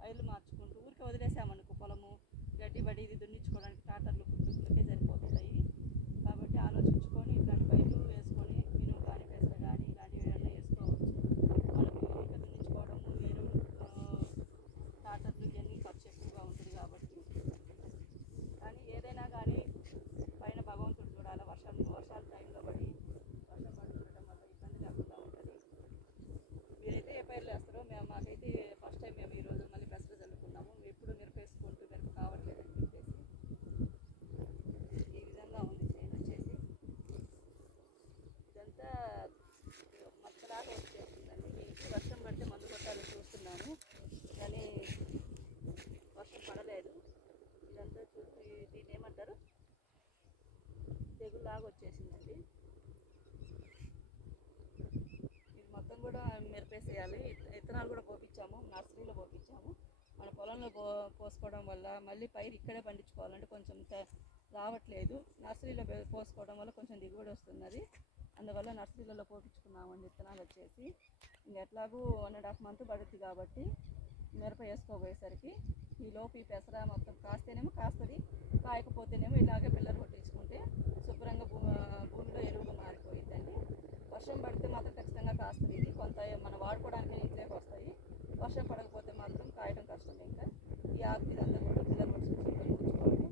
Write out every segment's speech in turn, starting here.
పైర్లు మార్చుకుంటూ ఊరికి వదిలేసామనుకో పొలము గడ్డి బడి ఇది దున్నించుకోవడానికి ట్రాక్టర్లు పుట్టుకులకే సరిపోతుంటాయి కాబట్టి ఆలోచించుకొని ఇట్లాంటి పైర్లు వేసుకొని మినుము కానీ పెసర కానీ ఇలాంటివి ఏమైనా వేసుకోవచ్చు మనకు ఊరికే దున్నించుకోవడము ఎరువులు ఆ, ట్రాక్టర్లు ఇవన్నీ ఖర్చు ఎక్కువగా ఉంటుంది కాబట్టి కానీ ఏదైనా కానీ పైన భగవంతుడు చూడాలి వర్షం వర్షాల టైంలో పడి వర్షం పడుతుండటం వల్ల ఇబ్బంది లేకుండా ఉంటుంది మీరైతే ఏ పైర్లు వేస్తారో మేము మాకైతే ఫస్ట్ టైం మేము ఈరోజు మళ్ళీ పెసర చల్లుకున్నాము ఎప్పుడు మిరప వేసుకుంటూ మిరప కావట్లేదు అని చెప్పేసి ఈ విధంగా ఉంది చేను వచ్చేసి ఇదంతా మచ్చలాగా వచ్చేస్తుందండి దీనికి వర్షం పడితే మందు కొట్టాలని చూస్తున్నాము కానీ వర్షం పడలేదు ఇదంతా చూసి దీన్ని ఏమంటారు తెగులాగా వచ్చేసిందండి ఇది మొత్తం కూడా మిరపేసేయాలి. ఇత్- విత్తనాలు కూడా పోపించాము నర్సరీలో పోపించాము మన పొలంలో పో పోసుకోవడం వల్ల మళ్ళీ పైరు ఇక్కడే పండించుకోవాలంటే కొంచెం రావట్లేదు. నర్సరీలో పోసుకోవడం వల్ల కొంచెం దిగుబడి వస్తున్నది. అందువల్ల నర్సరీలలో పోపించుకున్నామండి విత్తనాలు వచ్చేసి. ఇంకా ఎట్లాగూ వన్ అండ్ హాఫ్ మంత్ పడుద్ది కాబట్టి మిరప వేసుకోబోయేసరికి ఈ లోపు ఈ పెసర మొత్తం కాస్తేనేమో కాస్తుంది కాయకపోతేనేమో ఇలాగే పిల్లలు కొట్టించుకుంటే శుభ్రంగా భూ భూమిలో ఎరువుగా మారిపోయిద్దండి వర్షం పడితే మాత్రం ఖచ్చితంగా కాస్తుంది ఇది కొంత మన వాడుకోవడానికి నీటిలోకి వస్తాయి వర్షం పడకపోతే మాత్రం కాయడం కష్టం ఇంకా ఈ ఆకు ఇదంతా కూడా పిల్లలు కొట్టి శుభ్రంగా ఉంచుకోవాలి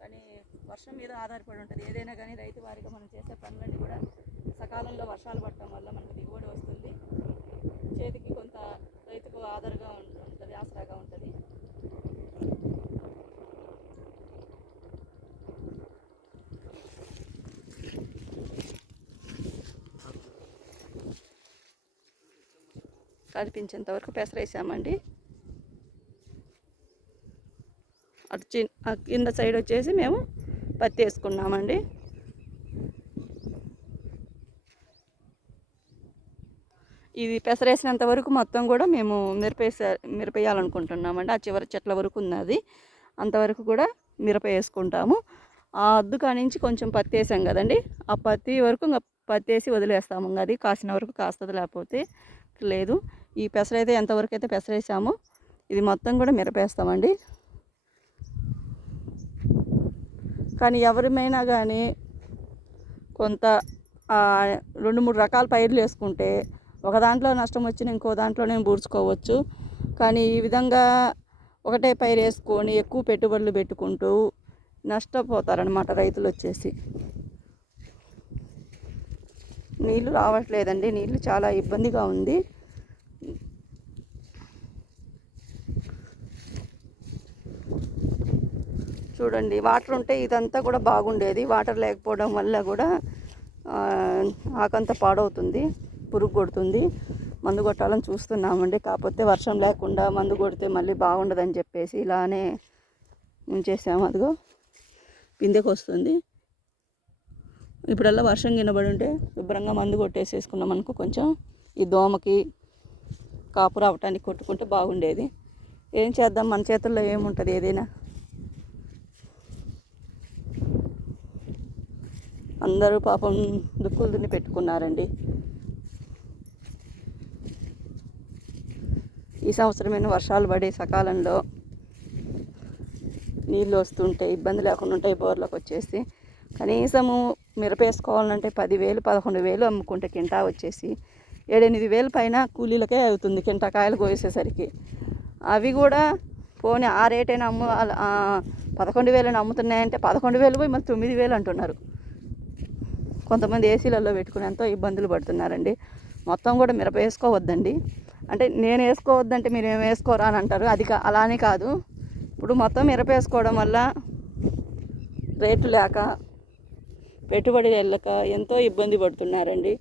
కానీ వర్షం మీద ఆధారపడి ఉంటుంది. ఏదైనా కానీ రైతు వారిగా మనం చేసే పనులన్నీ కూడా సకాలంలో వర్షాలు పడటం వల్ల మనకు దిగుబడి వస్తుంది. చేతికి కొంత రైతుకు ఆధారగా ఉంటుంది ఆసరాగా ఉంటుంది. కనిపించేంత వరకు పెసరేసామండి. అటు కింద సైడ్ వచ్చేసి మేము పత్తి వేసుకున్నామండి ఇది పెసరేసినంత వరకు మొత్తం కూడా మేము మిరపేసే మిరపేయాలనుకుంటున్నామండి. ఆ చివరి చెట్ల వరకు ఉన్నది. అంతవరకు కూడా మిరప వేసుకుంటాము ఆ అద్దు కానించి కొంచెం పత్తి వేసాం కదండి. ఆ పత్తి వరకు ఇంకా పత్తి వేసి వదిలేస్తాము. ఇంకా అది కాసిన వరకు కాస్తుంది లేకపోతే లేదు. ఈ పెసరైతే ఎంతవరకు అయితే పెసరేసామో ఇది మొత్తం కూడా మిరపేస్తామండి. కానీ ఎవరిమైనా కానీ కొంత రెండు మూడు రకాల పైర్లు వేసుకుంటే ఒక దాంట్లో నష్టం వచ్చిన ఇంకో దాంట్లోనే పూడ్చుకోవచ్చు కానీ ఈ విధంగా ఒకటే పైరు వేసుకొని ఎక్కువ పెట్టుబడులు పెట్టుకుంటూ నష్టపోతారనమాట రైతులు వచ్చేసి. నీళ్ళు రావట్లేదండి. నీళ్ళు చాలా ఇబ్బందిగా ఉంది. చూడండి. వాటర్ ఉంటే ఇదంతా కూడా బాగుండేది. వాటర్ లేకపోవడం వల్ల కూడా ఆకంతా పాడవుతుంది పురుగు కొడుతుంది. మందు కొట్టాలని చూస్తున్నామండి. కాకపోతే వర్షం లేకుండా మందు కొడితే మళ్ళీ బాగుండదని చెప్పేసి ఇలానే ఉంచేసాము అదిగో పిందెకి వస్తుంది. ఇప్పుడల్లా వర్షం కిందబడి ఉంటే శుభ్రంగా మందు కొట్టేసేసుకున్నాం అనుకో కొంచెం ఈ దోమకి కాపు రావటానికి కొట్టుకుంటే బాగుండేది. ఏం చేద్దాం? మన చేతుల్లో ఏముంటుంది ఏదైనా? అందరూ పాపం దుక్కులు దున్ని పెట్టుకున్నారండి. ఈ సంవత్సరమైన వర్షాలు పడే సకాలంలో నీళ్ళు వస్తుంటే ఇబ్బంది లేకుండా ఉంటాయి బోర్లకు వచ్చేసి. కనీసము మిరపేసుకోవాలంటే పదివేలు పదకొండు వేలు అమ్ముకుంటే కింటా వచ్చేసి ఏడెనిమిది వేలు పైన కూలీలకే అవుతుంది కింటకాయలు కోసేసరికి. అవి కూడా పోనీ ఆ రేటైనా అమ్ము పదకొండు వేలను అమ్ముతున్నాయంటే పదకొండు వేలు పోయి మళ్ళీ తొమ్మిది వేలు అంటున్నారు. కొంతమంది ఏసీలలో పెట్టుకుని ఎంతో ఇబ్బందులు పడుతున్నారండి. మొత్తం కూడా మిరప వేసుకోవద్దండి. అంటే నేను వేసుకోవద్దంటే మీరు ఏం వేసుకోరా అని అంటారు. అది అలానే కాదు. ఇప్పుడు మొత్తం మిరప వేసుకోవడం వల్ల రేటు లేక పెట్టుబడి వెళ్ళక ఎంతో ఇబ్బంది పడుతున్నారండి.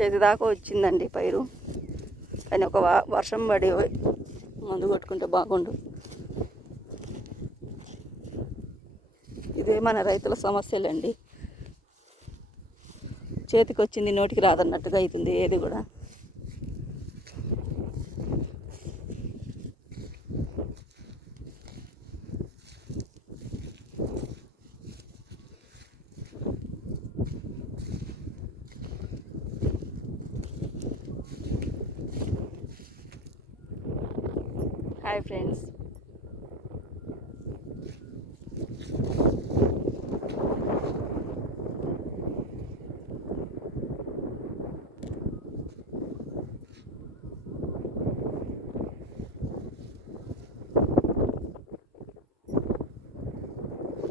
చేతి దాకా వచ్చిందండి పైరు. కానీ ఒక వర్షం పడి మందు కొట్టుకుంటే బాగుండు. ఇదే మన రైతుల సమస్యలండి. చేతికి వచ్చింది నోటికి రాదన్నట్టుగా అవుతుంది ఏది కూడా. Hi friends.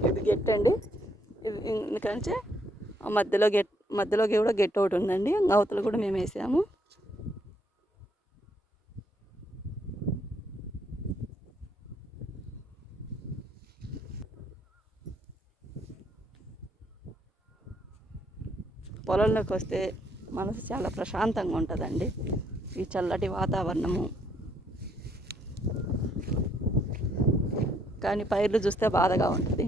ఇది గెట్ అండి. ఎందుకంటే మధ్యలో గెట్ మధ్యలోకి కూడా గెట్ ఒకటి ఉందండి. అవతల కూడా మేము వేసాము. పొలంలోకి వస్తే మనసు చాలా ప్రశాంతంగా ఉంటుందండి. ఈ చల్లటి వాతావరణము. కానీ పైర్లు చూస్తే బాధగా ఉంటుంది.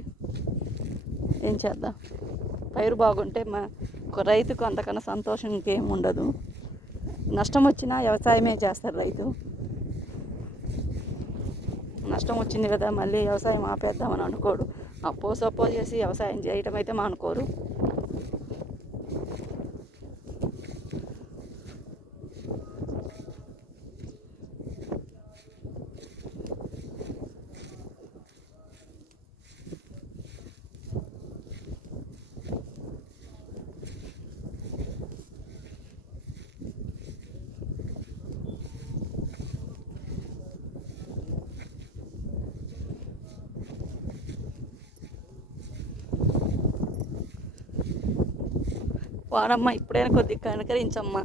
ఏం చేద్దాం? పైరు బాగుంటే మా ఒక రైతుకు అంతకన్నా సంతోషం ఇంకేం ఉండదు. నష్టం వచ్చినా వ్యవసాయమే చేస్తారు రైతు. నష్టం వచ్చింది కదా మళ్ళీ వ్యవసాయం ఆపేద్దామని అనుకోడు. అప్పో సప్పో చేసి వ్యవసాయం చేయటం అయితే మానుకోరు. వాడమ్మ ఇప్పుడైనా కొద్దిగా కనకరించమ్మా.